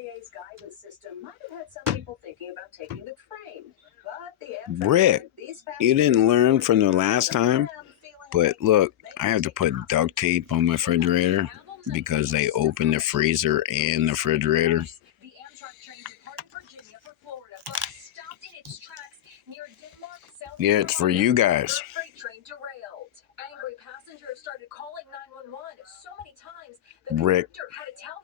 FAA's guidance system might have had some people thinking about taking the train. But the Rick, you didn't learn from the last time? But look, I have to put duct tape on my refrigerator because they opened the freezer and the refrigerator. The Amtrak train departed Virginia for Florida, but stopped in its tracks near Denmark, South Yeah, it's for you guys. The freight train derailed. Angry passengers started calling 911 so many times the Rick, conductor had to tell